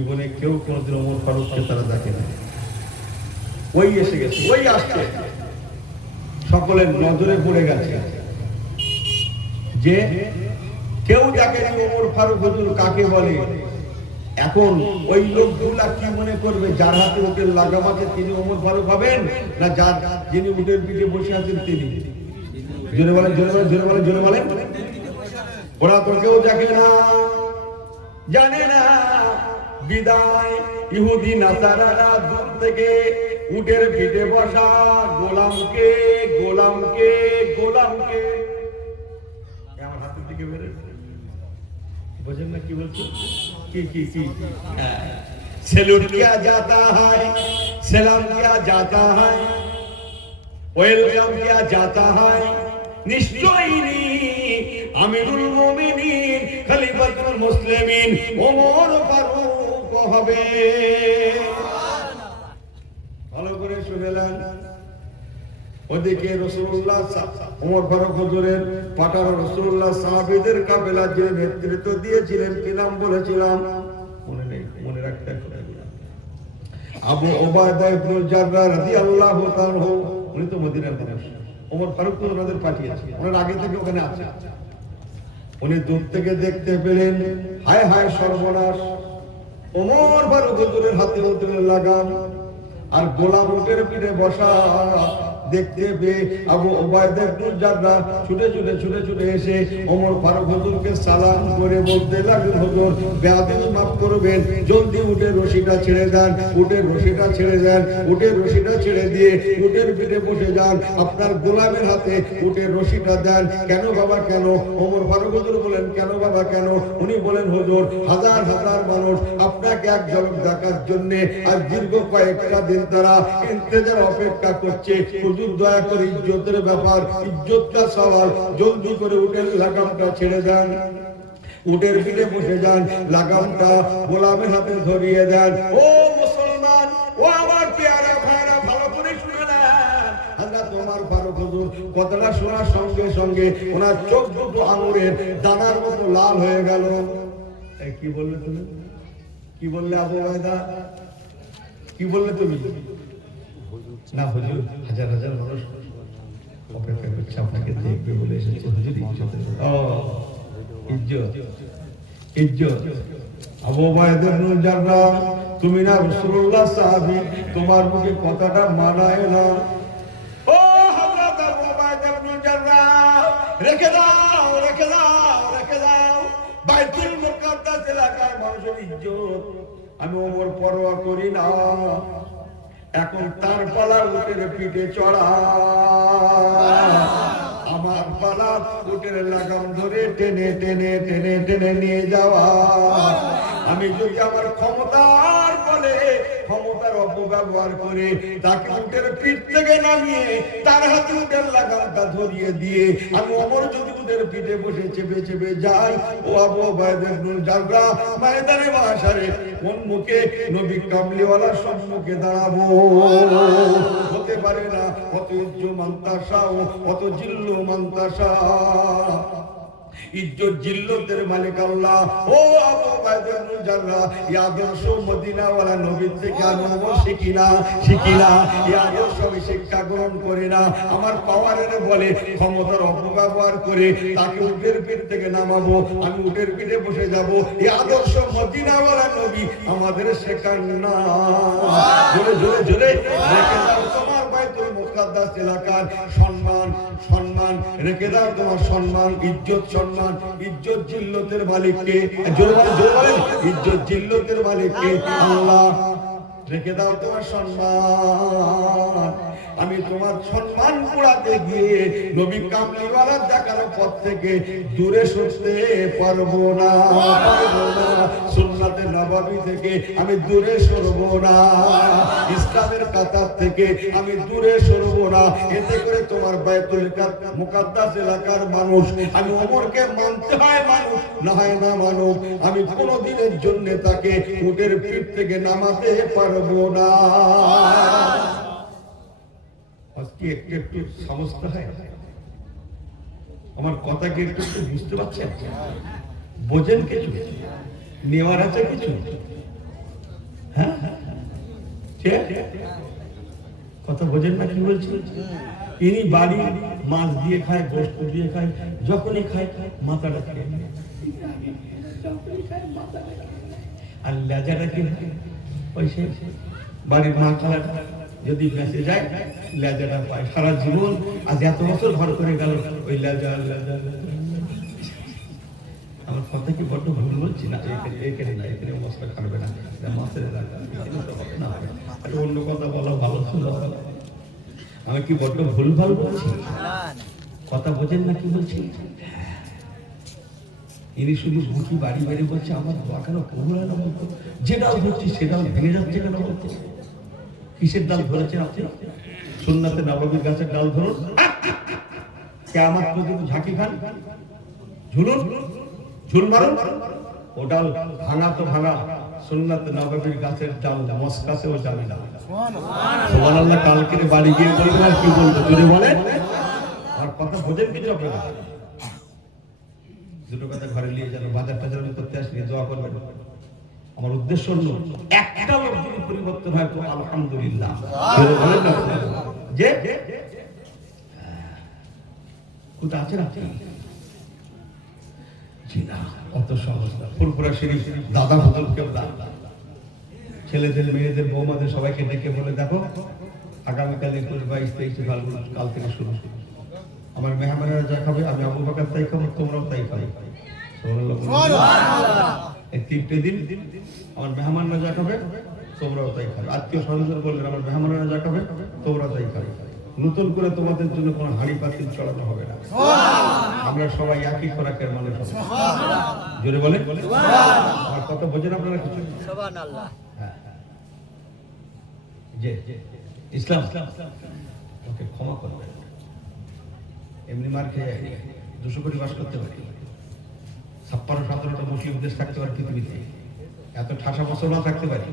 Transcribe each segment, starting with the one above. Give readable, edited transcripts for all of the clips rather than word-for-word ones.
জীবনে কেউ কোনোদিন ওমর ফারুককে তারা দেখে না। ওই এসে গেছে, ওই আসছে, সকলের নজরে পড়ে গেছে যে কেউ দেখেনি ওমর ফারুক হুজুর কাকে বলে। এখন ওই লোকগুলা কি মনে করবে, যার হাতে উটের লাগাম আছে তিনি ওমর ফারুক হবেন, না যার যিনি উটের পিঠে বসে আছেন তিনি? জোরে বলেন, জোরে বলেন, জোরে বলেন, জোরে বলেন। ওরা তো কেউ দেখে না, জানে না। বিদায় ইহুদি নাসারারা দূর থেকে উটের পিঠে বসা গোলামকে গোলামকে গোলামকে আমার হাতের দিকে বেড়ে বোঝেন না কি বলছি? কি কি কি সেলুট কিয়া जाता है, सलाम किया जाता है, ওয়েলকাম কিয়া जाता है। নিশ্চয়ই আমিরুল মুমিনিন খলিফাতুল মুসলিমিন ওমর ফারুক হবে। ভালো করে শুনলেন। ওদিকে রাসূলুল্লাহ ওমর ফারুক হুজুরের পাঠানো রাসূলুল্লাহ সাহাবীদের কাফেলা যে নেতৃত্ব দিয়েছিলেন, কি নাম বলেছিলাম মনে নেই, মনে রাখতে হবে। আবু উবাইদা ইবনে জাররাহ রাদিয়াল্লাহু তাআলা, উনি তো মদিনার মানুষ। ওমর ফারুক তো ওনাদের পাঠিয়েছে, ওনার আগে থেকে ওখানে আছে। উনি দূর থেকে দেখতে পেলেন, হায় হায় সর্বনাশ, ওমর ফারুক হুজুরের হাতে উটের লাগাম আর গোলাম উটের পিঠে বসা। দেখতে পেয়ে আবু উবাইদা ইবনে জাররাহ ছুটে ছুটে ছুটে ছুটে এসে ওমর ফারুক হুজুরকে সালাম করে বলতে লাগলেন, হুজুর বেয়াদবি মাফ করবেন, জলদি উটের রশিটা ছেড়ে দেন, উটের রশিটা ছেড়ে দেন, উটের রশিটা ছেড়ে দিয়ে উটের পিঠে বসে যান, আপনার গোলামের হাতে উটের রশিটা দেন। কেন বাবা কেন? ওমর ফারুক হুজুর বলেন, কেন বাবা কেন? উনি বলেন, হুজুর হাজার হাজার মানুষ আপনাকে এক ঝলক দেখার জন্য আর দীর্ঘ কয়েকটা দিন তারা ইন্তজার অপেক্ষা করছে। হুজুর দয়া করে ইজ্জতের ব্যাপার, ইজ্জতটা সওয়াল, জলদি করে উটের লাগামটা ছেড়ে দেন, উটের পিঠে বসে যান, লাগামটা গোলামের হাতে ধরিয়ে দেন। ও মুসলমান, ও আমার পেয়ারা ভাইরা, ভালো করে শুনে নেন। হযরত ওমর ফারুক হুজুর কথাটা শোনার সঙ্গে সঙ্গে ওনার চোখ দুটো আঙুরের দানার মতো লাল হয়ে গেল। কি বললে তুমি? কি বললে আবু উবাইদা? কি বললে তুমি? না হুজুর, হাজার হাজার মানুষ অপেক্ষা করছে আপনাকে দেখবে বলে এসেছে। হুজুর ইজ্জত, ও ইজ্জত, ইজ্জত। আবু উবাইদা ইবনে জাররাহ, তুমি না রাসূলুল্লাহ সাহাবী, তোমার মুখে কথাটা মানায় না। ও হযরত আবু উবাইদা ইবনে জাররাহ, রেখে দাও, রেখে দাও, রেখে দাও। বাইতুল মুকাদ্দাস এলাকার মানুষের ইজ্জত আমি ওমর পরোয়া করি না। এখন তার পালা উটের পিঠে চড়া, আমার পালা উটের লাগাম ধরে টেনে টেনে টেনে টেনে নিয়ে যাওয়া। আমি যদি আমার ক্ষমতার বলে, ক্ষমতার অপব্যবহার করে তাকে উটের পিঠ থেকে নামিয়ে তার হাতে উটের লাগামটা ধরিয়ে দিয়ে আমি ওমর যদি উটের পিঠে বসে চেপে চেপে যাই, ও আবু উবাইদা ইবনে জাররাহ ময়দানে মাশারে কোন মুখে নবী কামলিওয়ালার সম্মুখে দাঁড়াবো? হতে পারে না। কত ইজ্জু মান্তাসা, কত জিল্লু মান্তাসা। ইজ্জত জিল্লতের মালিক আল্লাহ। ও আবু উবাইদা ইবনে জাররাহ, এই আদর্শ মদিনাওয়ালা নবীর থেকে আমি শিখি না, শিখি না। এই আদর্শ আমি শিক্ষা গ্রহণ করি না। আমার পাওয়ারের বলে ক্ষমতার অপব্যবহার করে তাকে উটের পিঠ থেকে নামাবো, আমি উটের পিঠে বসে যাব। এই আদর্শ মদিনাওয়ালা নবী আমাদের শেখান না। জোরে জোরে জোরে রেখে দাও তোমার বাইতুল মুকাদ্দাস এলাকার সম্মান, সম্মান রেখে দাও তোমার সম্মান, ইজ্জত, সম্মান, ইজ্জত জিল্লতের মালিককে। জোরে বলেন, জোরে বলেন, ইজ্জত জিল্লতের মালিককে আল্লাহ। রেখে দাও তোমার সম্মান। আমি তোমার সম্মান কুড়াতে গিয়ে নবী কামলিওয়ালার দেখানো পথ থেকে দূরে সরতে পারবো না, পারবো না। সুন্নাতে নববী থেকে আমি দূরে সরবো না, ইসলামের কাতার থেকে আমি দূরে সরবো না। এতে করে তোমার বাইতুল মুকাদ্দাস এলাকার মানুষ, আমি ওমরকে মানতে হয় মানুষ, না হয় না মানুষ। আমি কোনোদিনের জন্য তাকে উটের পিঠ থেকে নামাতে পারবো না। আজকে একটু একটু সমস্যা হয়, আমার কথা কি একটু একটু বুঝতে পারছেন? বোঝেন কিছু? নেওয়ার আছে কিছু? কথা বোঝেন না কি বলছি? ইনি বাড়ি মাছ দিয়ে খায়, গোস্ত দিয়ে খায়, যখনই খায় মাথাটা খেয়ে নেয়। আর লেজাটা কি ওই বাড়ির মা খালা যদি বেঁচে যায় লেজাটা পায় সারা জীবন। আজ এত বছর ঘর করে গেল ওই লেজা লেজা। আমার কথা কি বড্ড ভুল বলছি? না এখানে না, এখানে মশলা খাবে না, মাছের অন্য কথা বলা ভালো ছিল। আমি কি বড্ড ভুল ভাল বলছি? কথা বোঝেন না কি বলছি? ইনি শুধু বুকি বাড়ি বাড়ি বলছে আমার দোয়া কেন কবুল হয় না বলতো, যে ডাল ধরছি সে ডাল ভেঙে যাচ্ছে কেন বলতো। কিসের ডাল ধরেছেন আপনি? সুন্নাতে নববীর গাছের ডাল ধরুন, কিয়ামত পর্যন্ত ঝাঁকি খান, ঝুলুন, ঝুল মারুন, ও ডাল ভাঙা তো ভাঙা, সুন্নাতে নববীর গাছের ডাল মস্কাতেও যাবে না। সুবহানাল্লাহ। কালকে বাড়ি গিয়ে বলবেন আর কি বলবো, যদি বলেন আর কথা বোঝেন কিছু আপনারা। দুটো কথা ঘরে নিয়ে যান, বাজার টাজার করতে আসলে দোয়া করবেন। আমার উদ্দেশ্য হল একটা লোক যদি পরিবর্তন হয় তো আলহামদুলিল্লাহ। যে কোথা আছে না অত সহজ না। ফুরফুরা শরীফ দাদা হজরত কেবলা ছেলেদের মেয়েদের বৌমাদের সবাইকে ডেকে বলে দেখো আগামীকাল 21, 22, 23 ফাল্গুন কাল থেকে শুরু। আমার মেহমানেরা যা খাবে আমি আবু বকর তাই খাবো, তোমরাও তাই খাবে। এই 3টে দিন আমার মেহমানরা যা খাবে তোমরাও তাই খাবে। আত্মীয় স্বজন বললেন আমার মেহমানেরা যা খাবে তোমরাও তাই খাবে। নতুন করে তোমাদের জন্য কোনো হাঁড়ি পাতিল চড়ানো হবে না। আমরা সবাই একই খোরাকের মানুষ হব। জোরে বলে আমার কথা বোঝেন আপনারা কিছু? হ্যাঁ, যে ইসলাম ওকে ক্ষমা করবে। এমনি মার খেয়ে 200 কোটি বাস করতে পারি, 56-17টা মুসলিম দেশ থাকতে পারে পৃথিবীতে, এত ঠাসা মুসলমান থাকতে পারি।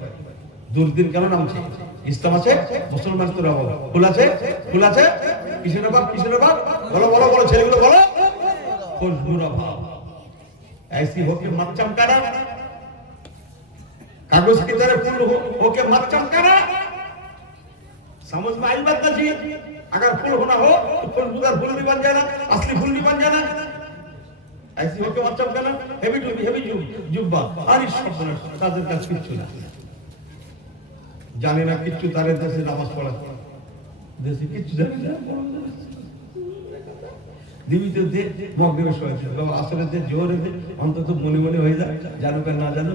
দুর্দিন কেন নামছে? ইসলাম আছে, মুসলমান তো রাখো, ফুল আছে, ফুল আছে, কিসের অভাব, কিসের অভাব? বলো বলো বলো ছেলেগুলো বলো, খুশবুর অভাব। ऐसी होके मत चमकाना, कागज की तरह फूल होके मत चमकाना। समझ में आई बात नहीं? अगर फूल होना हो तो खुशबूदार फूल भी बन जाना, असली फूल भी बन जाना। ऐसी होके मत चमकाना। हेवी टू हेवी जुब्बा और इस सब बना ताদের কাছে কিছু না, জানে না কিছু, তারে দেশে নামাজ পড়া দেশে কিছু জানে না। দিবিতে দে মগরিবের সময় বাবা আসলে যে জোরে দে অন্তত মনে মনে হয়ে যায়, জানো কেন না জানো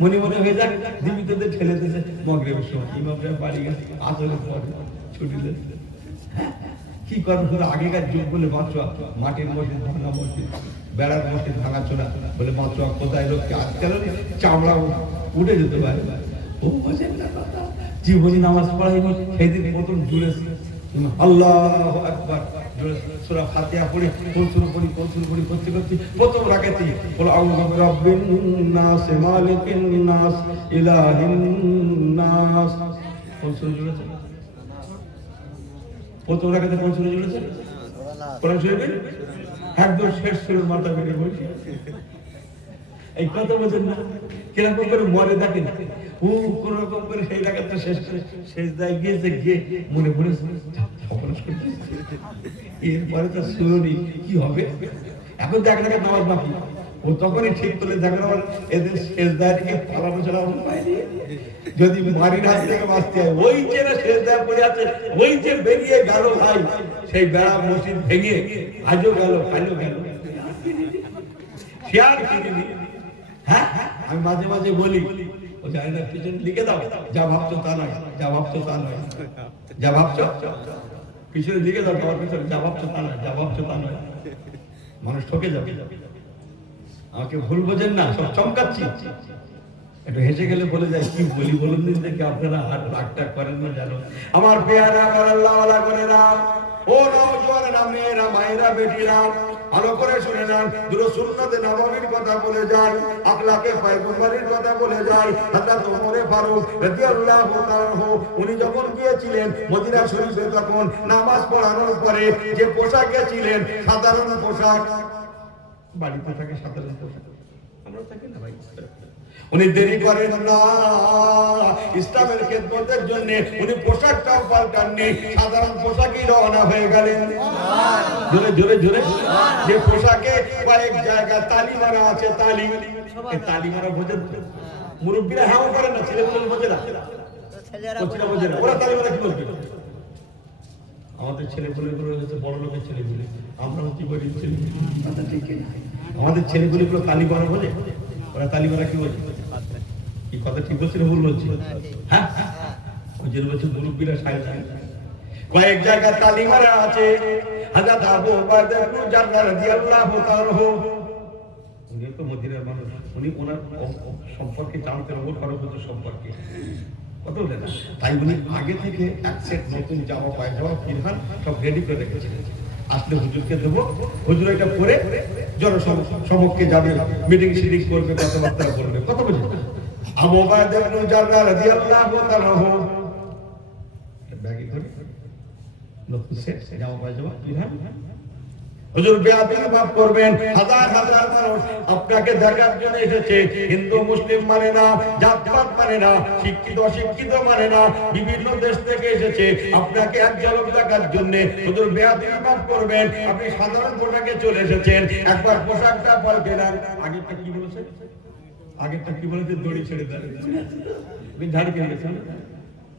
মনে মনে হয়ে যায়। দিবিতে দে ঠেলে দিতে মগরিবের সময় ইমামরা বাড়ি গেছে আসলে পড়ে ছুটি দেয়। কি করবো? আগেকার যুগ বলে বাঁচোয়া, মাটির মসজিদ ভাঙা মসজিদ, বেড়ার মসজিদ ভাঙা চোরা বলে বাঁচোয়া, কোথায় লোককে আজকাল চামড়া উঠে যেতে পারে। ও বোঝেন না কথা, জীবনী নামাজ পড়াইনি সেদিন প্রথম জুড়েছে আল্লাহু আকবার সূরা ফাতিহা পড়ে কোন শুরু করি করতে করতে প্রথম রাকাতে বলে আউযু বিরাব্বিন নাস মালিকিন নাস ইলাহিন নাস। কোন শুরু জুড়েছে? প্রথম রাকাতে কোন শুরু জুড়েছে? কোরআন শরীফের একদম শেষ শুরুর মাথা বেরিয়ে বলছি। এই কথা বোঝেন না? কিরকম করে মরে দেখেন ও কোন রকম করে সেই রাকাতটা শেষ করে শেষ দায় গিয়েছে, গিয়ে মনে মনে অপরাধ করতে। এরপরে তো শুরুনি কি হবে? এখন দেখ না নামাজ বাকি, ও তখনই ঠিক করলে দেখেন আমার এদের শেষ দায় থেকে পালানো ছাড়া উপায় নেই। যদি মারির হাত থেকে বাঁচতে হয়, ওই যে না শেষ দায় পড়ে আছে, ওই যে বেরিয়ে গেল ভাই, সেই বেড়া মসজিদ ভেঙে আজও গেল কালও গেল, শেয়ার কিনে। হ্যাঁ, আমি মাঝে মাঝে বলি ও জানি না পিছনে লিখে দাও, যা ভাবছো তা নয়, যা ভাবছো তা নয়, যা ভাবছো পিছনে লিখে দাও, তোমার পিছনে যা ভাবছো তা নয়, যা ভাবছো তা নয়। মানুষ ঠকে যাবে। আমাকে ভুল বোঝেন না, সব চমকাচ্ছি। একটু হেসে গেলে বলে যায় কি বলি বলুন দিন দেখি, আপনারা হাত রাগটা করেন না জানো। আমার পেয়ারা আমার আল্লাহ ওয়ালা করেরা, ও নওজওয়ানেরা, মেয়েরা, মায়েরা, বেটিরা, ভালো করে শুনে নেন। দুটো সুন্নতে নববীর কথা বলে যায়, আখলাকে পয়গম্বরের কথা বলে যায়। হযরত ওমর ফারুক রাদিয়াল্লাহু তাআলা উনি যখন গিয়েছিলেন মদিনা শরীফে, তখন নামাজ পড়ানোর পরে যে পোশাকে ছিলেন সাধারণ পোশাক, বাড়িতে থাকে সাধারণ পোশাক, আমরা থাকি না ভাই। উনি দেরি করেন না, ইসলামের খেদমতের জন্য উনি পোশাকটাও পাল্টাননি, সাধারণ পোশাকই রওনা হয়ে গেলেন। জোরে জোরে জোরে। যে পোশাকে কয়েক জায়গায় তালি মারা আছে, তালি তালি মারা বোঝেন? মুরব্বীরা হাও করেন না, ছেলেগুলো বোঝে না, বোঝে না, ওরা তালি মারা কি বলবে? আমাদের ছেলেগুলো হচ্ছে বড় লোকের ছেলেগুলো, আমরা কি করি? কথা ঠিক না। আমাদের ছেলেগুলো তালি মারা বোঝে, ওরা তালি মারা কি বলছে? কি কথা ঠিক বলছে না ভুল বলছে? হ্যাঁ, ওই যে বলছে মুরব্বীরা সাইড কয়েক জায়গায় তালি মারা আছে। হযরত আবু উবাইদা ইবনে জাররাহ রাদিয়াল্লাহু তাআলা, উনি তো মদিনার মানুষ, উনি ওনার সম্পর্কে জানতেন, ওর পরবর্তী সম্পর্কে কত বলে না, তাই উনি আগে থেকে এক সেট নতুন জামা পায়জামা পিরহান সব রেডি করে রেখেছিলেন। আসলে হুজুরকে দেবো, হুজুর এটা পরে জনসমক্ষে যাবে, মিটিং শিটিং করবে, কথাবার্তা বলবে, কত বুঝে। আবু উবাইদা ইবনে জাররাহ রাদিয়াল্লাহু তাআলা ব্যাগে করে নতুন সেট জামা পায়জামা পিরহান, হুজুর আবির্ভাব করবেন। হাজার হাজার মানুষ আপনাকে দেখার জন্য এসেছে। হিন্দু মুসলিম মানে না, জাতপাত মানে না, শিক্ষিত অশিক্ষিত মানে না, বিভিন্ন দেশ থেকে এসেছে আপনাকে এক ঝলক দেখার জন্য। হুজুর আবির্ভাব করবেন, আপনি সাধারণ পোশাকে চলে এসেছেন, একবার পোশাকটা পাল্টে নেন। আগেরটা কি বলেছে? আগেরটা কি বলেছে? দড়ি ছেড়ে দেন, ঝাড়ি কেটে গেছেন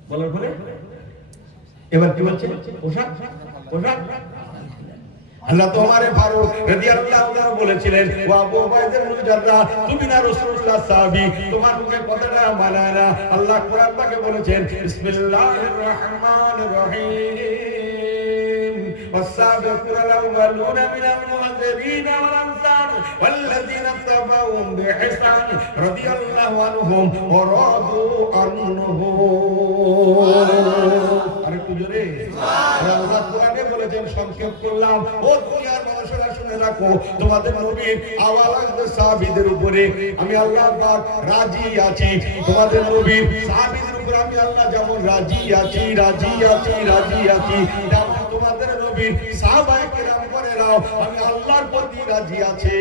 বলার পরে এবার কি বলছে? পোশাক পোশাক। হযরত ওমর ফারুক রাদিয়াল্লাহু তাআলা বলেছিলেন, ও আবু উবাইদা ইবনে জাররাহ, তুমি না রাসূলুল্লাহ সাহাবী, তোমার মুখে কথাটা মানায় না। আল্লাহ কোরআন পাকে বলেছেন, বিসমিল্লাহির রহমানির রহিম, ওয়াস-সাবিকুনা আল-আউওয়ালুনা মিনাল মুহাজিরিনা ওয়াল আনসার ওয়াল্লাযীনা তাবাউহুম বিইহসান রাদিয়াল্লাহু আনহুম ওয়া রাদু আনহু। আরে তুজরে আল্লাহ কোরআনে বলেছেন, সংক্ষেপ করলাম। ও দুনিয়ার মানুষেরা শুনে রাখো, তোমাদের নবীর আওয়ালাদের সাহাবীদের উপরে আমি আল্লাহ পাক রাজি আছি। তোমাদের নবীর সাহাবীদের উপরে আমি আল্লাহ যেমন রাজি আছি, রাজি আছি, রাজি আছি, তেমন তোমাদের নবীর সাহাবায়ে কেরাম করে নাও আমি আল্লাহর প্রতি রাজি আছি।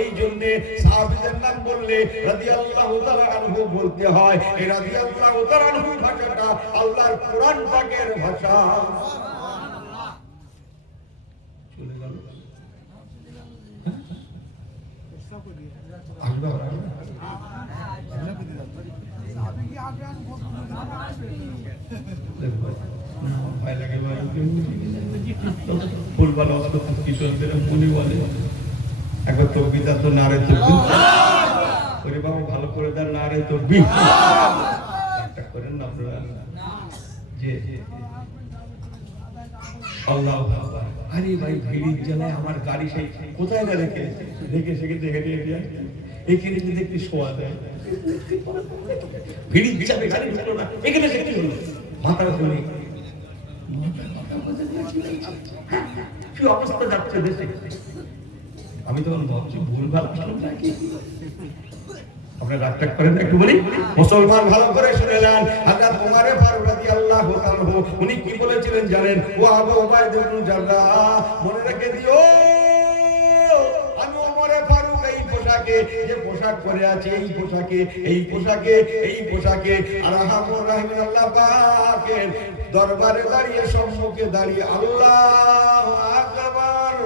এই জন্য সাহাবীদের নাম বললে রাদিয়াল্লাহু তাআলা আনহু বলতে হয়। এই রাদিয়াল্লাহু তাআলা আনহু ভাষাটা আল্লাহর কোরআন পাকের ভাষা। চলে গেল ফুলবালা কিশোরদের মুনি বলে, একবার তকবীর তো নারে তকবীর, ওরে বাবা ভালো করে দেন নারে তকবীর। একটা করেন না আপনারা যে আল্লাহু আকবার। আরে ভাই ভিড়ির জ্বালায় আমার গাড়ি সেই কোথায় না রেখে সেখানে হেঁটে হেঁটে এখানে যদি একটু শোয়া দেয়, ভিড়ির চাপে গাড়ি ঢুকলো না, এখানে সে কি হলো? মাথা শুনি কি অবস্থা যাচ্ছে দেশে। আমি তখন ভাবছি ভুলভাল আসলাম নাকি। আপনারা রাগটাগ করেন একটু বলি, মুসলমান ভালো করে শুনে নেন। হযরত ওমর ফারুক রাদিয়াল্লাহু তাআলা উনি কি বলেছিলেন জানেন? ও আবু উবাইদা ইবনে জাররাহ, মনে রেখে দিও আমি ওমর ফারুক এই পোশাকে, যে পোশাক পরে আছে এই পোশাকে, এই পোশাকে, এই পোশাকে আরহামুর রাহিমিন আল্লাহ পাকের দরবারে দাঁড়িয়ে, সম্মুখে দাঁড়িয়ে আল্লাহু আকবার,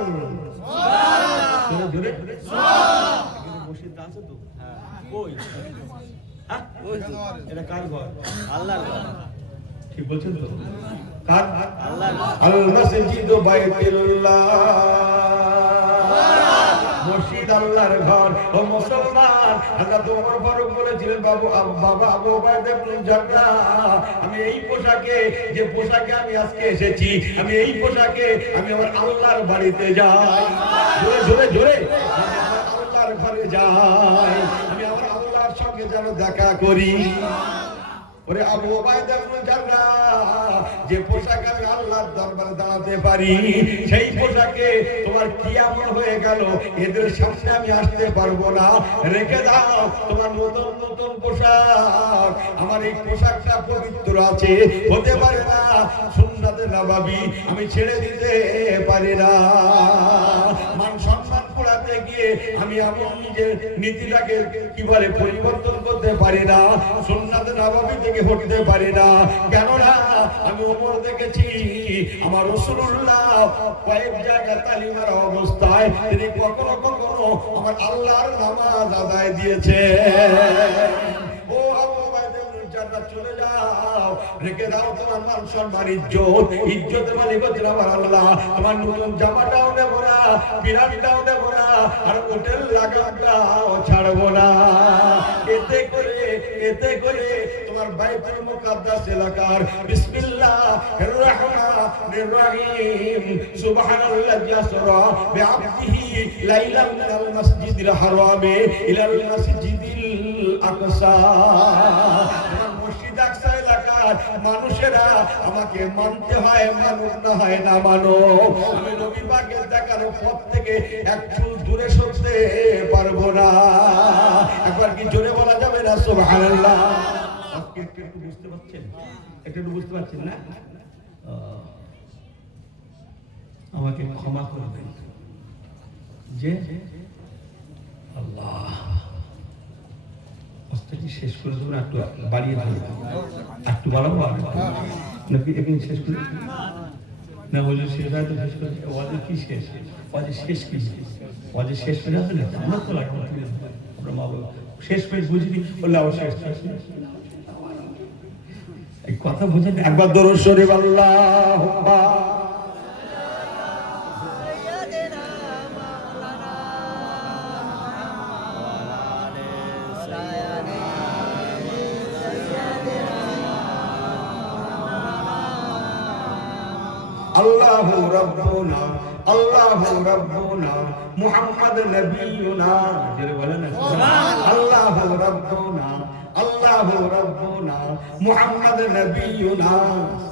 সুবহানাল্লাহ, জোরে জোরে সুবহানাল্লাহ। মসজিদ আছে তো কই? হ্যাঁ এটা কার ঘর? আল্লাহর ঘর। ঠিক বলছেন তো? কার? আল্লাহর। আল মসজিদু বাইতুল্লাহ, মসজিদ আল্লাহর ঘর। ও মুসলমান, হযরত ওমর ফারুক বলেছিলেন, বাবা আবু উবাইদা ইবনে জাররাহ, আমি এই পোশাকে, যে পোশাকে আমি আজকে এসেছি, আমি এই পোশাকে আমি আমার আল্লাহর বাড়িতে যাই। জোরে জোরে জোরে, আল্লাহর ঘরে যাই, আমি আমার আল্লাহর সঙ্গে যেন দেখা করি। ওরে আবু উবাইদা ইবনে জাররাহ, যে পোশাকে আমি আল্লাহর দরবারে দাঁড়াতে পারি, সেই পোশাকে তোমার কি এমন হয়ে গেল এদের সামনে আমি আসতে পারবো না? রেখে দাও তোমার নতুন নতুন পোশাক। আমার এই পোশাকটা পবিত্র আছে, হতে পারে না সুন্নাতে নববী আমি ছেড়ে দিতে পারি না। মান সম্মান পোড়াতে বানাতে গিয়ে আমি আমার নিজের নীতিটাকে কি বলে পরিবর্তন করতে পারি না, সুন্নাত নববী থেকে হটতে পারি না। কেননা আমি ওমর দেখেছি আমার রাসূলুল্লাহ কয়েক জায়গায় তালিমার অবস্থায় তিনি কখনো কখনো আমার আল্লাহর নামাজ আদায় দিয়েছে। ও আবু ওবায়দা ইবনে জাররাহ, চলে যাও, রেখে দাও তোমার মান সম্মান ইজ্জতের মালিক হচ্ছেন আমার আল্লাহ। তোমার নতুন জামাটাও দেব না, পিরামিডটাও দেব না, আর হোটেল লাগাটাও ছাড়বো না। এতে করে তোমার বাইতুল মুকাদ্দাস এলাকার বিসমিল্লাহির রহমানির রহিম সুবহানাল্লাযী আসরা বিআবদিহি লাইলান মিনাল মাসজিদিল হারামি ইলাল মাসজিদিল আকসা। মসজিদ আকসা এলাকার মানুষেরা আমাকে মানতে হয়, মানুষ না হয় না মানো। আমি নবী পাকের দেখানো পথ থেকে এক চুল দূরে সরতে পারবো না। একবার কি জোরে বলা যাবে না সুবহানাল্লাহ? আজকে একটু বুঝতে পারছেন? একটু বুঝতে পারছেন না? আমাকে ক্ষমা করবেন যে আল্লাহ অস্ত্রটি শেষ করে দেবেন, একটু বাড়িয়ে দেবেন, একটু বাড়াবো নাকি এখানে শেষ করে না হলে শেষ হয় তো শেষ করে ওদের কি শেষ, ওদের শেষ কি, ওদের শেষ হয়ে যাবে না? আমার তো লাগে আমরা মা বাবা শেষ হয়ে বুঝিনি বললে আবার শেষ এই কথা বুঝেন। একবার দরুদ শরীফ আল্লাহুম্মা আল্লাহু রাব্বুনা আল্লাহু রাব্বুনা মুহাম্মদ নবিয়ুনা। জোরে বলেন না সুবহানাল্লাহ। আল্লাহু রাব্বুনা আল্লাহু রাব্বুনা মুহাম্মদ নবিয়ুনা।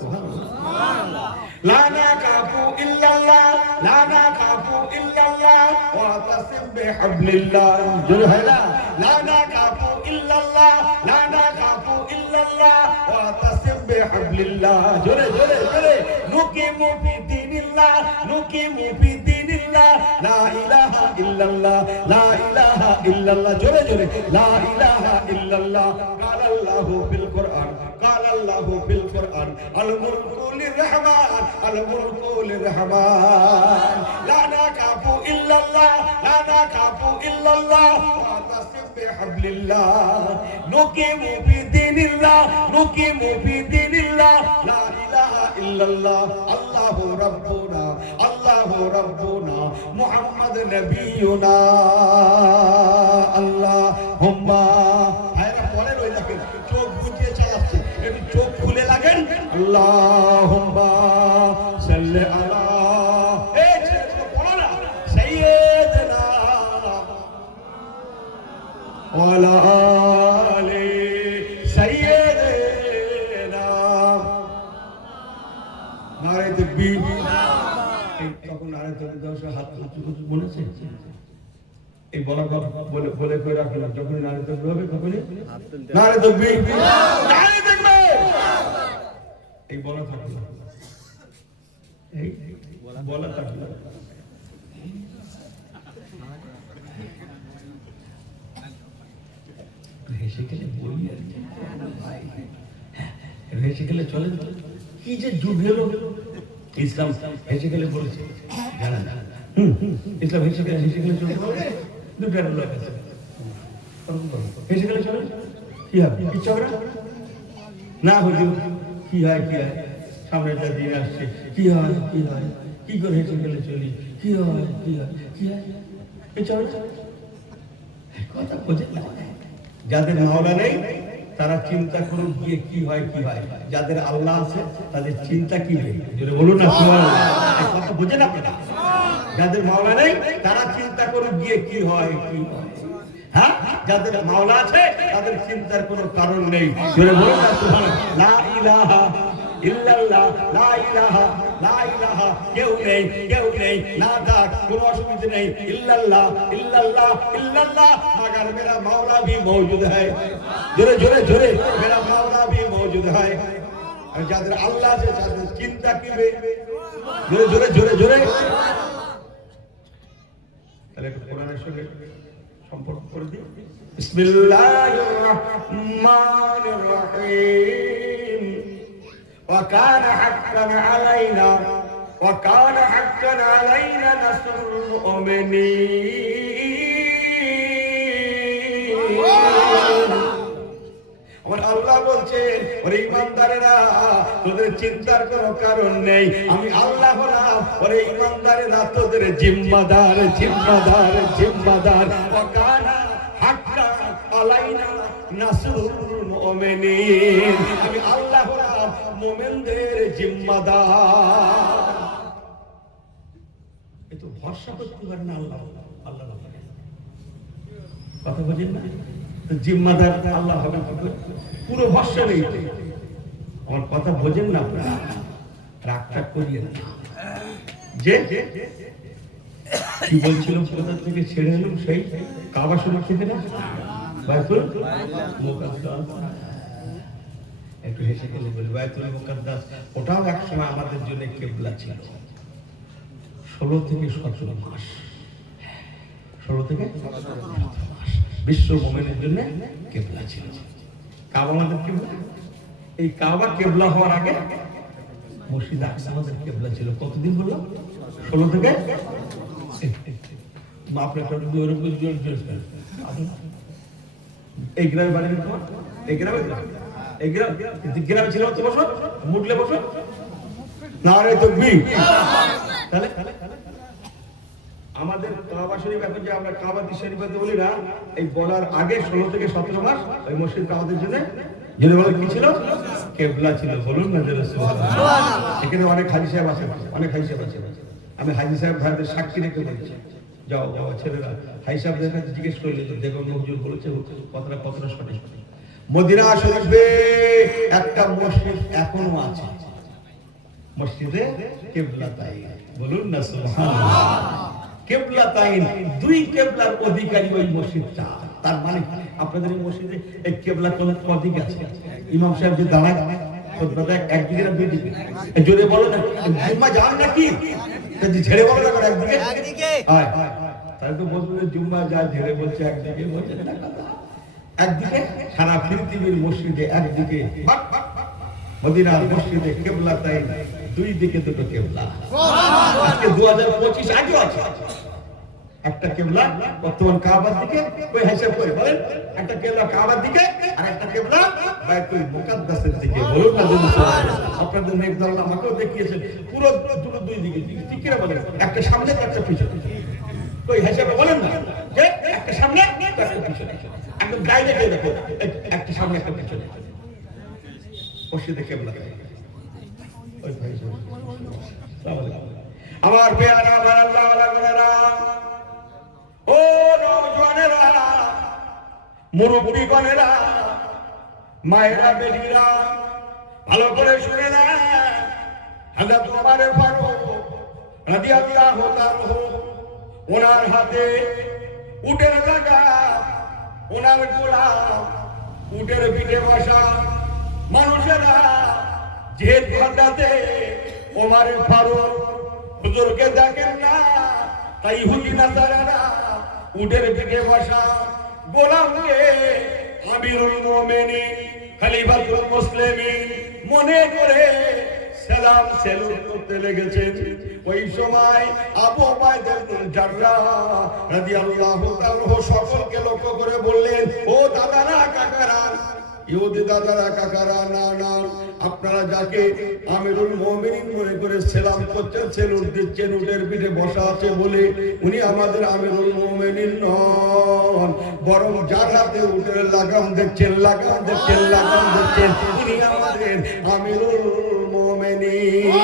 সুবহানাল্লাহ। লা নাকাফু ইল্লাল্লাহ লা নাকাফু ইল্লাল্লাহ ওয়া তাসিম বিহাবলিল্লাহ। জোরে হয় না? লা নাকাফু ইল্লাল্লাহ লা নাকাফু ইল্লাল্লাহ ওয়া তাসিম বিহাবলিল্লাহ। জোরে জোরে জোরে নুকিমু ফি দীনিল্লাহ নুকিমু ফি দীনিল্লাহ লা ইলাহা ইল্লাল্লাহ লা ইলাহা ইল্লাল্লাহ। জোরে জোরে লা ইলাহা ইল্লাল্লাহ। قال الله في القرآن قال الله في القرآن الملك للرحمن الملك للرحمن لا نخاف إلا الله لا نخاف إلا الله واعتصم بحبل الله نقيم في دين الله نقيم في دين الله لا إله إلا الله الله ربنا الله ربنا محمد نبينا اللهم চোখ বুঝিয়ে চালাচ্ছে, একটু চোখ খুলে লাগেন। আল্লাহুম্মা সাল্লি আলা এই ছেলেগুলো বলো না সাইয়্যিদিনা ওয়া আলা আলি সাইয়্যিদিনা। নারে তাকবীর। তখন নারে তাকবীর দশে হাত উঁচু মনে আছে এই বলার কথা বলে বলে করে রাখলাম। যখন নারী তকবীর হবে তখনই নারী তকবীর নারী তকবীর এই বলা থাকলো, এই বলা থাকলো। হেসে গেলে বলি আর হেসে গেলে চলে। কি যে যুগ এলো, ইসলাম হেসে গেলে বলেছে জানা না। ইসলাম হেসে গেলে চলতে পারে দুটো লোক আছে হেসে গেলে চলে কি হবে? ইচ্ছা হবে না হুজুর কি হয় কি হয় সামনে একটা দিন আসছে কি হয় কি হয় কি করে হেসে গেলে চলি কি হয় কি হয় কি হয় ইচ্ছা হবে কথা বোঝে না। যাদের মাওলা নেই তারা চিন্তা করুন গিয়ে কি হয় কি হয়। যাদের আল্লাহ আছে তাদের চিন্তা কি নেই। যদি বলুন না সুবহানাল্লাহ, কথা বুঝেন আপনারা? যাদের মাওলা নেই তারা চিন্তা করুন গিয়ে কি হয় কি হয়। হ্যাঁ, যাদের মাওলা আছে তাদের চিন্তার কোনো কারণ নেই। যদি বলুন না সুবহানাল্লাহ। লা ইলাহা ইল্লাল্লাহ লা ইলাহা লা ইলাহা কেউ নেই কেউ নেই না ডাক কোনো অসুবিধা নেই। ইল্লাল্লাহ ইল্লাল্লাহ ইল্লাল্লাহ मगर मेरा मौला भी मौजूद है। जोरे जोरे जोरे मेरा मौला भी मौजूद है। और যাদের আল্লাহ আছে তাদের চিন্তা কি হবে? जोरे जोरे जोरे जोरे তাহলে একটু কোরআনের সঙ্গে সম্পর্ক করে দিই। বিসমিল্লাহির রহমানির রহিম। ওয়া কানা হাক্কান আলাইনা নাসরুল মুমিনিন। আমার আল্লাহ বলছেন, ওরে ঈমানদারেরা, তোদের চিন্তার কোনো কারণ নেই, আমি আল্লাহ হলাম ওরে ঈমানদারেরা তোদের জিম্মাদার। ওয়া কানা হাক্কান আলাইনা নাসরুল মুমিনিন। আমি আল্লাহ হলাম মুমিনদের জিম্মাদার। এত ভরসা করতে পারেন আল্লাহ কথা বলেন না, জিম্মাদার আল্লাহ হবে, পুরো ভরসা নেই। আমার কথা বোঝেন না আপনারা, রাগটা করিয়ে না। যে কি বলছিল কোথা থেকে ছেড়ে এলাম, সেই কাবা শরীফ থেকে না, বাইতুল মুকাদ্দাস। একটু হেসে গেলে বলি, বাইতুল মুকাদ্দাস ওটাও একসময় আমাদের জন্য কিবলা ছিল। 16 থেকে 17 মাস, 16 থেকে 17 মাস বিশ্ব মুমিনের জন্য কিবলা ছিল। কাবা আমাদের কিবলা। এই কাবা কিবলা হওয়ার আগে মসজিদ আকসা আমাদের কিবলা ছিল। কতদিন হলো? 16 থেকে এই গ্রামে বাড়ি, এই গ্রামে ছিল তো বছর মুডলে বছর নারে তাকবীর। তাহলে আমাদের কাবা শরীফ, এখন যে আমরা কাবা শরীফে বলি না, এই বলার আগে 16 থেকে 17 মাস ওই মসজিদ কাবাদের জন্য যিনি বলে কি ছিল? কিবলা ছিল। বলুন না সুবহানাল্লাহ। এখানে অনেক হাজী সাহেব আছেন, আমি হাজী সাহেব ভাইদের সাক্ষী রেখে বলছি, যাও ছেলেরা হাজী সাহেবদের কাছে জিজ্ঞেস করলে তো দেখো হুজুর বলেছে কতটা সঠিক। মদিনা শরীফে একটা মসজিদ এখনো আছে, মসজিদে কিবলাতাইন। বলুন না সুবহানাল্লাহ। কিবলাতাইন, দুই কিবলার অধিকারী ওই মসজিদটা। তার মানে আপনাদের এই মসজিদে এই কিবলা কোন দিকে আছে? ইমাম সাহেব যে দাঁড়ায় খুতবাতে একদিকে না দুই দিকে? জোরে বলো না, জুম্মা যান নাকি? যদি ঝেড়ে বলো না একদিকে, হয় তাহলে তো বলবে জুম্মা যা ঝেড়ে বলছে একদিকে, বলছে না কথা একদিকে। সারা পৃথিবীর মসজিদে একদিকে, মদিনার মসজিদে কিবলাতাইন, দুই দিকে দুটো কিবলা। আজকে 2025 আগেও আছে একটা কিবলা বর্তমান কাবার দিকে। কই হিসাব করে বলেন, একটা কিবলা কাবার দিকে আর একটা কিবলা বাইতুল মুকাদ্দাসের দিকে। বলুন না সুবহানাল্লাহ। আপনাদের নেকদাল্লাহ আমাকেও দেখিয়েছেন পুরো দুটো দুই দিকে। ঠিক কি না বলেন? একটা সামনে একটা পিছনে। কই হিসাবে বলেন না যে একটা সামনে একটা পিছনে, একদম গাইডে গিয়ে দেখো একটা সামনে একটা পিছনে মসজিদে কিবলা। ওই ভাই আমার পেয়ারা, আমার আল্লাহ ওয়ালা গোলারা, ও নওজওয়ানেরা, মুরব্বীগণেরা, মায়েরা, বেটিরা, ভালো করে শুনে না। হযরত ওমর ফারুক রাদিয়াল্লাহু তাআলা ওনার হাতে উটের লাগা, ওনার গোলাম, উটের পিঠে বসা মানুষেরা জেদ বাঁধাতে ওমর ফারুক হুজুরকে দেখেন না, তাই ইহুদি নাসারারা উটের পিঠে বসা গোলামকে আমিরুল মুমিনিন, খলিফাতুল মুসলিমিন মনে করে সালাম সেলুট করতে লেগেছেন। ওই সময় আবু উবাইদা ইবনে জাররাহ রাদিয়াল্লাহু তাআলা সকলকে লক্ষ্য করে বললেন, ও দাদারা, কাকারা, ইহুদি দাদারা, কাকারা, না, আপনারা যাকে আমিরুল মুমিনিন মনে করে সালাম করছেন, সেলুট দিচ্ছেন, উটের পিঠে বসা আছে বলে উনি আমাদের আমিরুল মুমিনিন নন, বরং যার হাতে উটের লাগাম দেখছেন উনি আমাদের আমিরুল মুমিনিন।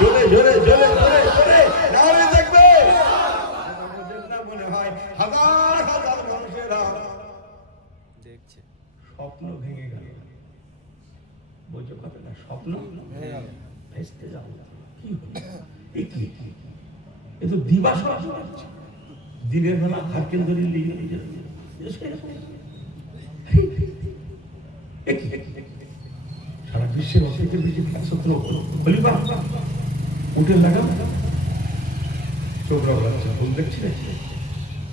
জোরে জোরে জোরে জোরে জোরে নারে দেখবে। মনে হয় হাজার হাজার মানুষেরা দেখছে, স্বপ্ন ভেঙে গেল। বলছো কথা না, স্বপ্ন ভেস্তে যাও। কি হলো? এ তো দিবাস দিনের বেলা হারকেন ধরে লিখে সারা বিশ্বের অস্তিত্বের বেশি 117 খলিফা উঠে লাগাম চোখরা লাগছে, ভুল দেখছি।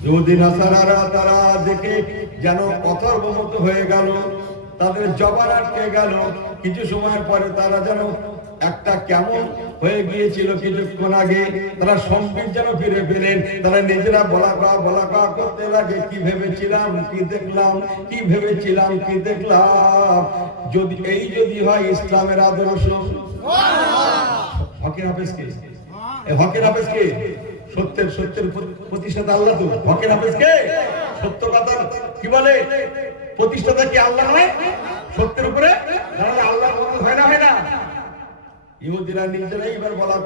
ইহুদি নাসারারা তারা দেখে যেন অথর্বমত হয়ে গেল, তাদের জবান আটকে গেল। কিছু সময় পরে তারা যেন একটা কেমন হয়ে গিয়েছিল কিছুক্ষণ আগে, তারা সম্বিত যেন ফিরে পেলেন। তারা নিজেরা বলা করতে লাগে, কি ভেবেছিলাম কি দেখলাম, কি ভেবেছিলাম কি দেখলাম। যদি যদি হয় ইসলামের আদর্শ, হকের হাফেজ কে? হকের হাফেজ কে? সত্যের প্রতিষ্ঠাতা আল্লাহ। তো হকের হাফেজ কে? সত্য কথা কি বলে প্রতিষ্ঠাতা কি আল্লাহ নয়? সত্যের উপরে আল্লাহর মত হয় না, হয় না? ইহুদিরা নিজেরাই এবার বলা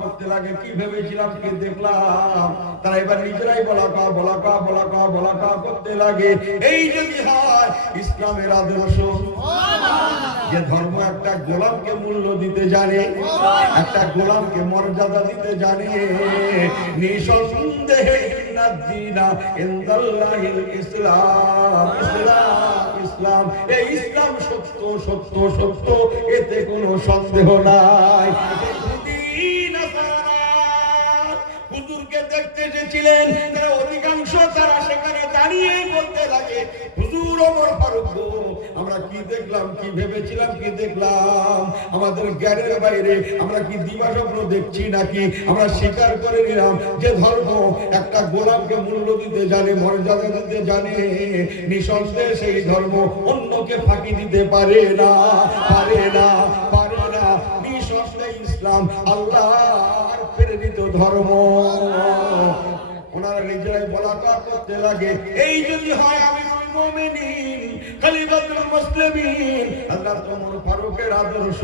করতে লাগে, কি ভেবেছিলাম কি দেখলাম। তারা এবার নিজেরাই বলা করতে লাগে। এই যদি হয় ইসলামের আদর্শ, যে ধর্ম একটা গোলামকে মূল্য দিতে জানে, একটা গোলামকে মর্যাদা দিতে জানে, নিঃসন্দেহে ইসলাম, এই ইসলাম সত্য, এতে কোনো সন্দেহ নাই। হুজুরকে দেখতে এসেছিলেন তারা, অধিকাংশ তারা সেখানে দাঁড়িয়ে বলতে লাগে, হুজুর ওমর ফারুক, আমরা কি দেখলাম কি ভেবেছিলাম কি দেখলাম, আমাদের জ্ঞানের বাইরে আমরা কি দিবাস্বপ্ন দেখছি নাকি? আমরা স্বীকার করে নিলাম যে ধর্ম একটা গোলামকে মূল্য দিতে জানে, মর্যাদা দিতে জানে, নিঃসন্দেহে সেই ধর্ম অন্যকে ফাঁকি দিতে পারে না। নিঃসন্দেহে ইসলাম আল্লাহর প্রেরিত ধর্ম। ওনারা নিজেরাই বলা করতে লাগে, এই যদি হয় আমিরুল মুমিনিন খলিফাতুল মুসলিমিন হযরত ওমর ফারুকের আদর্শ,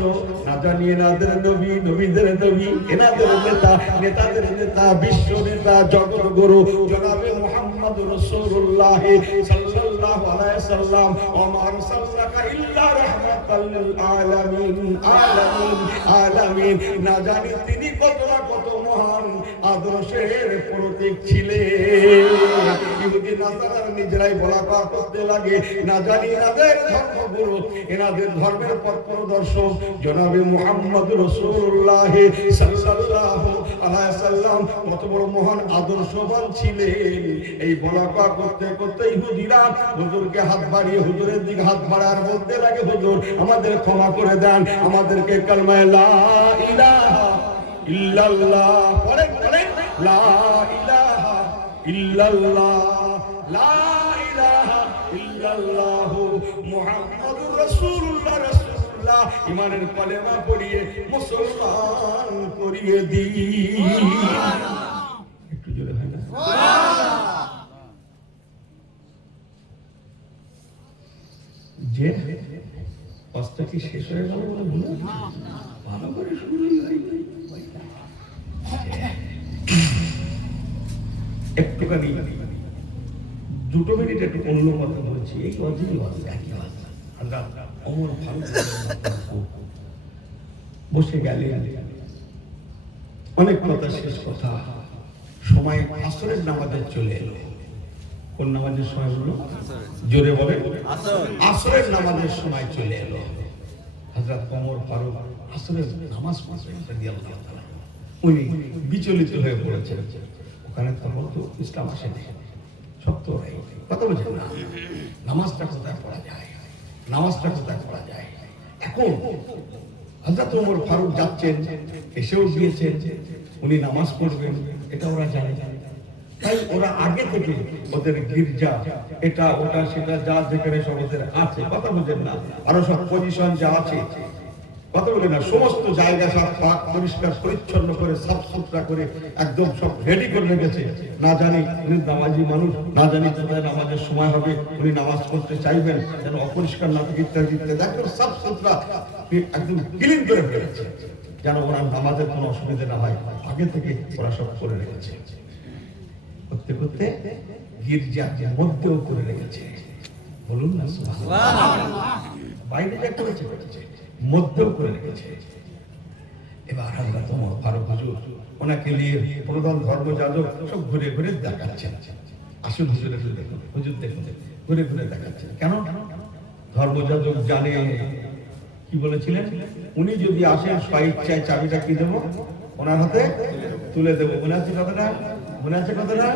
না জানি এনাদের নবী, নবীদের নবী, এনাদের নেতা, নেতাদের নেতা, বিশ্ব নেতা, জগৎ গুরু জনাবে মুহাম্মদ রাসূলুল্লাহ সাল্লাল্লাহু আলাইহি সাল্লাম, ওমর সাল্লাকা ইল্লা রাহমাতাল লিল আলামিন। না জানি তিনি কত মহান আদর্শের প্রতীক ছিলেন। ইহুদি নাসারার নিজেরাই বলা করতে লাগে, না জানি এনাদের ধর্মগুরু, এনাদের ধর্মের পথ প্রদর্শক জনাবে মুহাম্মদ রাসূলুল্লাহ সাল্লাল্লাহু আলাইহি সাল্লাম কত বড় মহান আদর্শবান ছিলেন। এই বলা করতে ইহুদিরা হুজুরকে হাত বাড়িয়ে, হুজুরের দিকে হাত বাড়ার বলতে লাগে, হুজুর আমাদের ক্ষমা করে দেন, আমাদেরকে কালমায়ে লা ইলাহা ইল্লাল্লাহ বলেন, লা ইলাহা ইল্লাল্লাহ, লা ইলাহা ইল্লাল্লাহ মুহাম্মাদুর রাসূলুল্লাহ, ঈমানের কালেমা পড়িয়ে মুসলমান করিয়ে দিন। একটু জোরে হয় না? যে অস্ত্র কি শেষ হয়ে গেল? ভালো করে শুনুন, একটুখানি 2 মিনিট একটু অন্য কথা বলছি। এই ওমর ফারুক বসে গেলে অনেক কথা, শেষ কথা সময় আসরের নামাজের চলে এলো। কোন নামাজের সময় হলো? জোরে বলে, আসরের নামাজের সময় চলে এলো। হযরত ওমর ফারুক আসরের নামাজ পড়ছেন, উনি বিচলিত হয়ে পড়েছেন। ওখানে তখন তো ইসলাম আসেনি, শক্ত হয়ে কথা বলছেন না, নামাজটা কোথায় পড়া যায়, নামাজটা কোথায় পড়া যায়। এখন হযরত ওমর ফারুক যাচ্ছেন, এসেও গিয়েছেন, উনি নামাজ পড়বেন, এটা ওরা জানে। তাই ওরা আগে থেকে ওদের গির্জা, এটা ওটা সেটা যা যেখানে সব ওদের আছে, কথা বলছেন না, আরো সব পজিশন যা আছে, কথা বলে না, সমস্ত জায়গা সব পাক পরিষ্কার পরিচ্ছন্ন করে সাফ সুতরা করে একদম সব রেডি করে রেখেছে। না জানি উনি নামাজি মানুষ, না জানি কোথায় নামাজের সময় হবে, উনি নামাজ পড়তে চাইবেন, যেন অপরিষ্কার না থাকে ইত্যাদি ইত্যাদি, একদম সাফ সুতরা একদম ক্লিন করে ফেলেছে, যেন ওনার নামাজের কোনো অসুবিধা না হয়। আগে থেকে ওরা সব করে রেখেছে। করতে করতে গির্জার মধ্যেও করে রেখেছে, বলুন না সুবহানাল্লাহ। বাইরে যা করেছে মধ্যেও করে রেখেছে। এবার হযরত ওমর ফারুক হুজুর ওনাকে নিয়ে প্রধান ধর্মযাজক সব ঘুরে ঘুরে দেখাচ্ছেন, আসুন হুজুর একটু দেখুন, হুজুর দেখুন, ঘুরে ঘুরে দেখাচ্ছেন। কেন? ধর্মযাজক জানে কি বলেছিলেন, উনি যদি আসেন স্বইচ্ছায় চাবিটা কি দেবো, ওনার হাতে তুলে দেবো। মনে আছে কথাটা? মনে আছে কথাটা?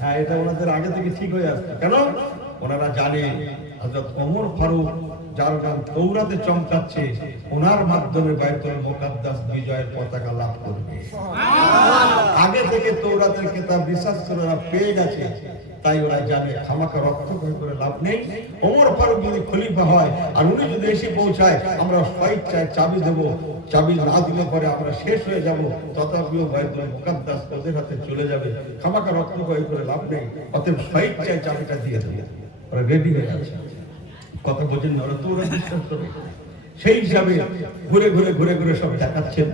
হ্যাঁ, এটা ওনাদের আগে থেকে ঠিক হয়ে আসছে। কেন? ওনারা জানে হযরত ওমর ফারুক যার নাম তৌরাতে চমকাচ্ছে, ওনার মাধ্যমে বাইতুল মুকাদ্দাস বিজয়ের পতাকা লাভ করবে। আগে থেকে তৌরাতের কিতাব রিসার্চ করে ওরা পেয়ে গেছে, তাই ওরা জানে খামাখা রক্ত করে লাভ নেই। ওমর ফারুক যদি খলিফা হয় আর উনি যদি এসে পৌঁছায়, আমরা স্বেচ্ছায় চাবি দেব, চাবি না দিলে পরে আমরা শেষ হয়ে যাব, তথাপিও বাইতুল মুকাদ্দাস ওদের হাতে চলে যাবে। খামাখা রক্ত করে লাভ নেই, অতএব স্বেচ্ছায় চাবিটা দিয়ে দেবে। ওরা রেডি হয়ে আছে, কথা বোঝেন না, ওরা তো ওরা বিশ্বাস করে। সেই হিসাবে ঘুরে সব দেখাচ্ছেন,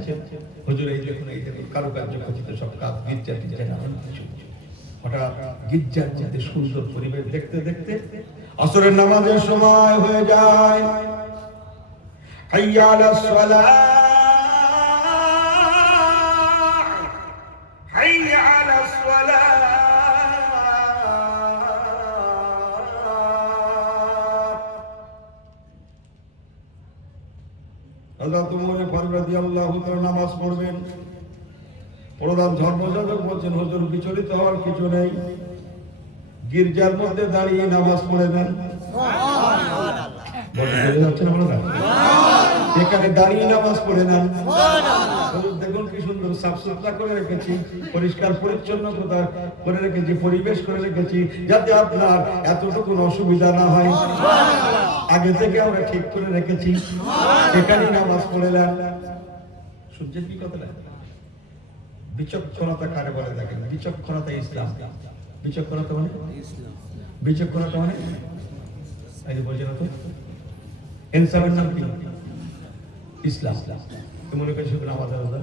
হুজুর এই দেখুন কারুকার্য খচিত সব কাজ, গির্জা টির্জা নানান কিছু। হঠাৎ গির্জার মধ্যে সুন্দর পরিবেশ দেখতে দেখতে আসরের নামাজের সময় হয়ে যায়। হাইয়া আলাস সালাহ, হাইয়া আলাস সালাহ। হযরত ওমর ফারুক রাদিয়াল্লাহু তাআলা নামাজ পড়বেন। প্রধান ধর্মযাজক বলছেন, হুজুর বিচলিত হওয়ার কিছু নেই, গির্জার মধ্যে দাঁড়িয়ে নামাজ পড়ে নেন। এখানে দাঁড়িয়ে নামাজ পড়ে নেন। দেখুন কি সুন্দর সাফ সুতরা করে রেখেছি, পরিষ্কার পরিচ্ছন্ন করে রেখেছি, পরিবেশ করে রেখেছি, যাতে আপনার এতটুকু অসুবিধা না হয়। আগে থেকে আমরা ঠিক করে রেখেছি, এখানে নামাজ পড়ে নেন। শুনছেন কি কথাটা? বিচক্ষণতা কারে বলে দেখেন? বিচক্ষণতা ইসলাম। বিচক্ষণতা মানে বিচক্ষণতা মানে এই বোঝেন তো, ইনসাফের নাম কি? ইসলাম। মনে করি শুধু নামাজ আলাদা?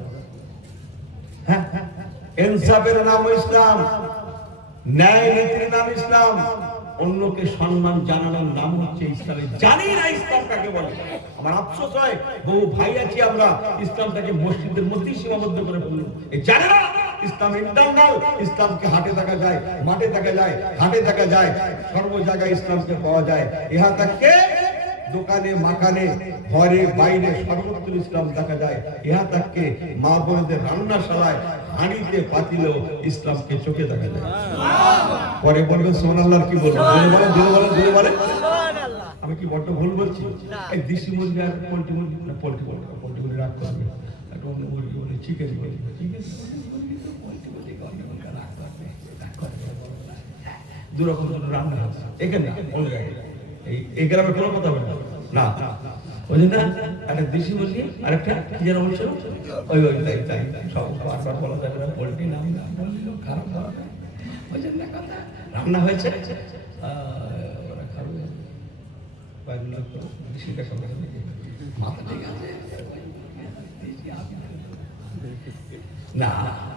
হ্যাঁ, ইনসাফের নাম ইসলাম, ন্যায় নীতির নাম ইসলাম, অন্যকে সম্মান জানানোর নাম হচ্ছে ইসলাম। জানি না ইসলাম কাকে বলে। আমার আফসোস হয়, বহু ভাই আছি আমরা ইসলামটাকে মসজিদের মধ্যেই সীমাবদ্ধ করে ফেললাম। এই জানে না ইসলাম ইন্টারনাল। ইসলামকে হাটে দেখা যায়, মাঠে দেখা যায়, ঘাটে দেখা যায়, সর্ব জায়গায় ইসলামকে পাওয়া যায়। ইহা তাকে দোকানে মাকানে ঘরে বাইরে সর্বত্র ইসলাম দেখা যায়। ইহা তাকে মা বোনদের রান্নাশালায় হাঁড়িতে পাতিলেও ইসলামকে চোখে দেখা যায়। পরে বলবেন সুবহানাল্লাহ, কি বলবো? জোরে বলে। আমি কি বড্ড ভুল বলছি? এই দেশি মুরগি আর পোল্ট্রি মুরগি, না পোল্ট্রি মুরগি রাগ করবে, একটা অন্য মুরগি বলে চিকেন বলি, দুরকম রান্না আছে এখানে, অন্য জায়গায়। এই গ্রামে কোনো কথা হবে না, ওই জন্য একটা দেশি মুরগি আর একটা কি যেন বলছিল, ওই তাই সব বারবার বলা যাবে না, পোল্ট্রি নাম না বললেও খারাপ হবে। ওই জন্য কথা রান্না হয়েছে, ওরা খাবে না।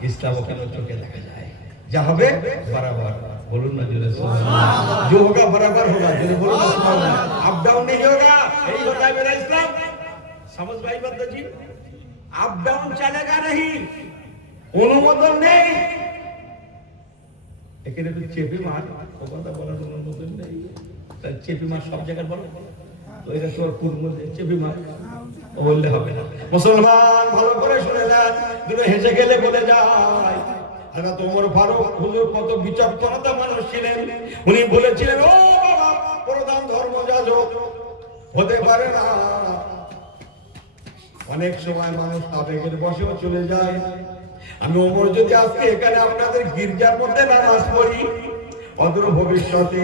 ইসলাম কেন চোখে দেখা যায়? যা হবে বরাবর, बोलून ना जोरे से, जो होगा बराबर होगा, जो बोलो ना सुभान, अप डाउन नहीं होगा। यही होता है मेरा इस्लाम। समझ भाई बंदा जी, अप डाउन चलेगा नहीं, অনুমোদন নেই। এখানে তো চেপে মার, ও কথা বলার অনুমোদন নেই। তাই চেপে মার সব জায়গায় বলো, তো এটা তোর পূর্ণ চেপে মার বললে হবে না। মুসলমান ভালো করে শুনে নেন, দুটো হেসে গেলে বলে যায়। হযরত ওমর ফারুক হুজুর কত বিচক্ষণতা মানুষ ছিলেন। উনি বলেছিলেন, ও বাবা, প্রধান ধর্মযাজক হতে পারে না। অনেক সময় মানুষ আবেগের বশেও চলে যায়। আমি ওমর যদি আজকে এখানে আপনাদের গির্জার মধ্যে নামাজ পড়ি, অদূর ভবিষ্যতে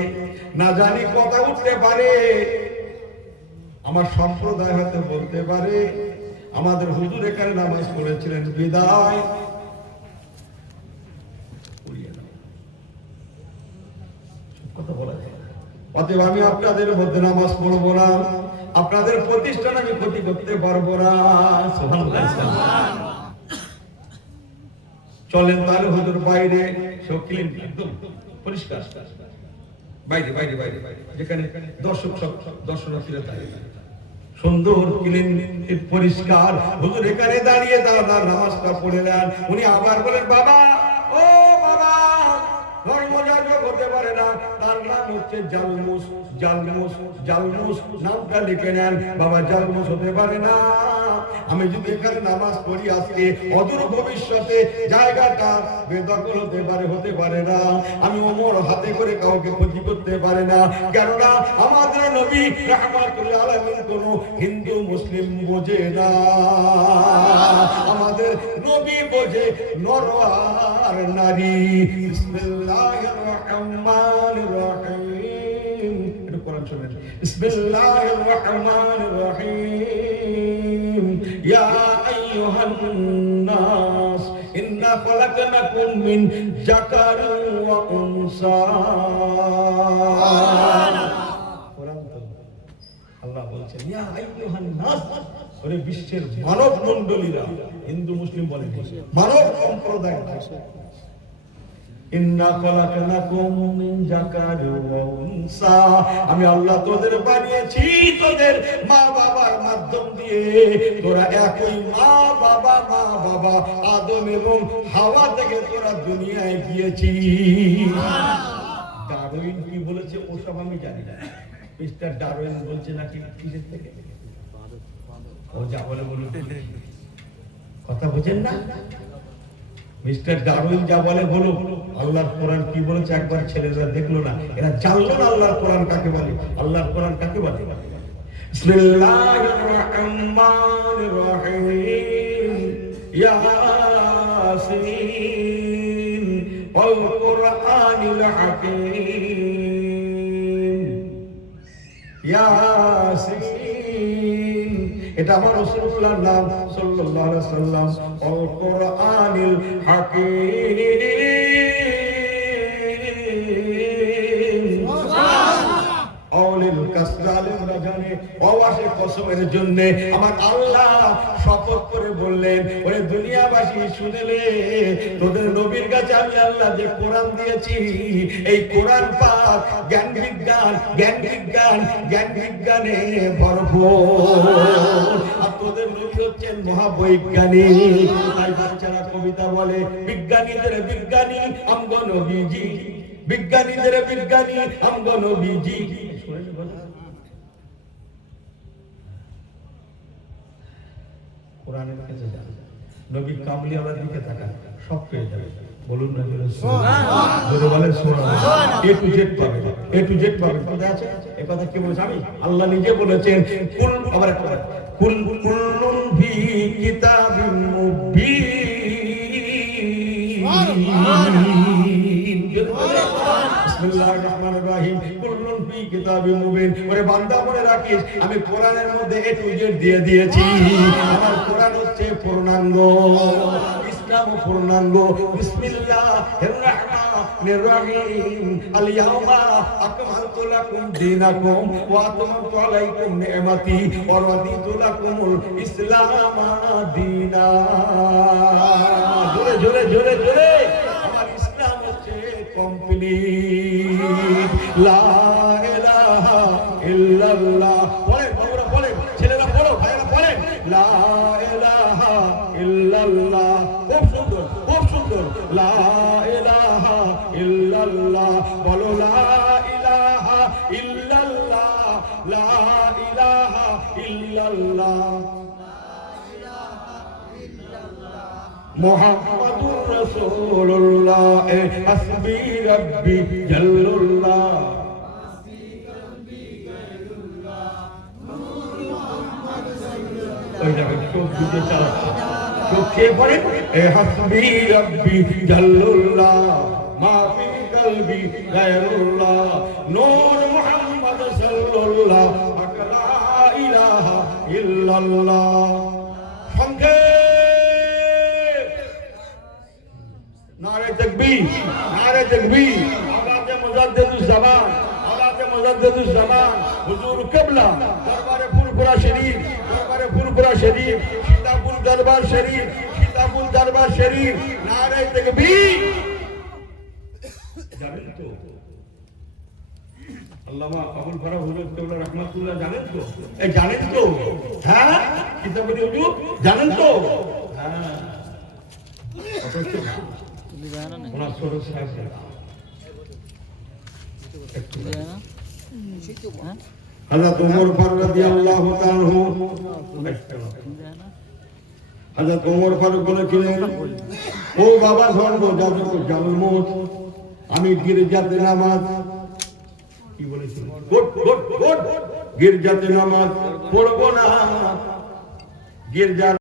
না জানি কথা উঠতে পারে, আমার সম্প্রদায় হয়তো বলতে পারে আমাদের হুজুর এখানে নামাজ পড়েছিলেন, বিদায়। কথা বলা যায়। অতএব আমি আপনাদের মধ্যে নামাজ পড়বো না, আপনাদের প্রতিষ্ঠান আমি ক্ষতি করতে পারবো না। চলেন তাহলে হুজুর বাইরে, সব ক্লিন, একদম পরিষ্কার, বাইরে বাইরে বাইরে যেখানে দর্শক সব দর্শনার্থীরা থাকে, সুন্দর ক্লিন পরিষ্কার। হুজুর এখানে দাঁড়িয়ে তার নামাজটা পড়ে নেন। উনি আবার বলেন, বাবা, ও বাবা, ধর্মযাজক হতে পারে না, তার নাম হচ্ছে জালমুস। জালমুস জালমুস নামটা লিখে নেন। বাবা জালমুস হতে পারে না, আমি যদি এখানে নামাজ পড়ি আজকে অদূর ভবিষ্যতে জায়গাটা বেদখল হতে পারে না। আমি ওমর হাতে করে কাউকে ক্ষতি করতে পারে না, কেননা আমাদের নবী রাহমাতুল আলামিন কোন হিন্দু মুসলিম বোঝে না। আমাদের নবী বোঝে নর আর নারী। বিসমিল্লাহির রহমানির রহিম, এটা কোরআন শুনেন। বিসমিল্লাহির রহমানির রহিম, ইয়া আইয়ুহান নাস ইন্না খলাকনাকুম মিন যাকারিন ওয়া উনসা। আল্লাহ বলছেন ইয়া আইয়ুহান নাস, ওরে বিশ্বের মানব মণ্ডলীরা, হিন্দু মুসলিম বলেন, মানব সম্প্রদায়, ইন্না খলাকনাকুম মিন যাকারিন ওয়া উনসা, আমি আল্লাহ তোদের বানিয়েছি তোদের মা বাবার মাধ্যম দিয়ে। তোরা একই মা বাবা আদম এবং হাওয়া থেকে তোরা দুনিয়ায় গিয়েছিস। ডারউইন কি বলেছে ওসব আমি জানি না। মিস্টার ডারউইন বলছে নাকি কিসের থেকে, ও যা বলে বলুন, কথা বুঝেন না? মিস্টার ডারউইন যা বলে বলুন, আল্লাহর কোরআন কি বলেছে একবার ছেলেরা দেখলো না, এরা জানলো না আল্লাহর কোরআন কাকে বলে। আল্লাহর কোরআন কাকে বলে? বিসমিল্লাহির রহমানির রহিম, ইয়াসিন ওয়াল কুরআনিল হাকীম। ইয়াসিন, এটা আমার রাসূলুল্লাহর নাম সাল্লাল্লাহু আলাইহি ওয়াসাল্লাম। ওয়াল কুরআনিল হাকীম, আউলিল কাসরালিন রাজানে ওয়াসে কসমের জন্য আমার আল্লাহ শপথ করে বললেন, ওরে দুনিয়াবাসী শুনেলে, তোদের নবীর কাছে আমি আল্লাহ যে কোরআন দিয়েছি, এই কোরআন পাক জ্ঞান বিজ্ঞানে ভরপুর। আর তোদের নবী হচ্ছেন মহাবৈজ্ঞানিক। তাই বাচ্চারা কবিতা বলে, বিজ্ঞানীদের বিজ্ঞানী আমগো নবীজি, বিজ্ঞানীদের বিজ্ঞানী আমগো নবীজি। কোরআনের কাছে যান, নবী কামলিওয়ালার দিকে তাকান, সব পেয়ে যাবে। বলুন না জোরে বলেন সুবহানাল্লাহ। এ টু জেড পাবে, এ টু জেড পাবে। কথা আছে, এই কথা কে বলেছে? আমি আল্লাহ নিজে বলেছেন, কুল, আবার একবার কুল কুল্লুন ফি কিতাবিন মুবিন। বিসমিল্লাহির রহমানির রহিম, কুল্লুন ফি কিতাবিন মুবিন। ওরে বান্দা মনে রাখিস, আমি কোরআনের মধ্যে এ টু জেড দিয়ে দিয়েছি। আমার কোরআন হচ্ছে পূর্ণাঙ্গ, ইসলাম পূর্ণাঙ্গ। বিসমিল্লাহির রহমানির রহিম, আল ইয়াউমা আকমালতু লাকুম দীনাকুম ওয়া আতমামতু আলাইকুম নি'মাতি ওয়া রাদিতু লাকুমুল ইসলাম দীনা। জোরে জোরে জোরে জোরে, আমার ইসলাম হচ্ছে কমপ্লিট। লা ইলাহা ইল্লাল্লাহ। বলেন বাবুরা, বলেন ছেলেরা, পড়ো ভাইরা, বলেন লা ইলাহা ইল্লাল্লাহ। খুব সুন্দর, খুব সুন্দর। লা ইলাহা ইল্লাল্লাহ, বলো লা ইলাহা ইল্লাল্লাহ, লা ইলাহা ইল্লাল্লাহ, মুহাম্মাদুর রাসূলুল্লাহ, হাসবি রাব্বি জাল্লাল্লাহ। ওই দেখেন চোখ দুটো চালাচ্ছে, চোখ খেয়ে পড়ে, হাসবি রাব্বি জাল্লাল্লাহ, মা ফি কলবি গায়রুল্লাহ, নূর মুহাম্মদ সাল্লাল্লাহ, লা ইলাহা ইল্লাল্লাহ। সংক্ষেপ, নারে তাকবীর, নারে তাকবীর। আওয়াজে মুজাদ্দিদুজ জামান, আওয়াজে মুজাদ্দিদুজ জামান, হুজুর কিবলা, দরবারে ফুরফুরা শরীফ, দরবারে ফুরফুরা শরীফ, সীতাপুর দরবার শরীফ, সীতাপুর দরবার শরীফ। নারে তাকবীর। জানেন তো আল্লামা আবুল ফারাহ হুজুর কিবলা রাহমাতুল্লাহ, জানেন তো? এই জানেন তো? হ্যাঁ, কিতাবুল হুজুর জানেন তো? হ্যাঁ, অথচ ওনার ছোট সাহেব হযরত ওমর ফারুক রাদিয়াল্লাহু তাআলা আনহু, হযরত ওমর ফারুক বলেছিলেন, ও বাবা ধর্মযাজক জালমুত, আমি গির্জাতে নামাজ কি বলেছিলেন, গির্জাতে নামাজ পড়বো না। গির্জার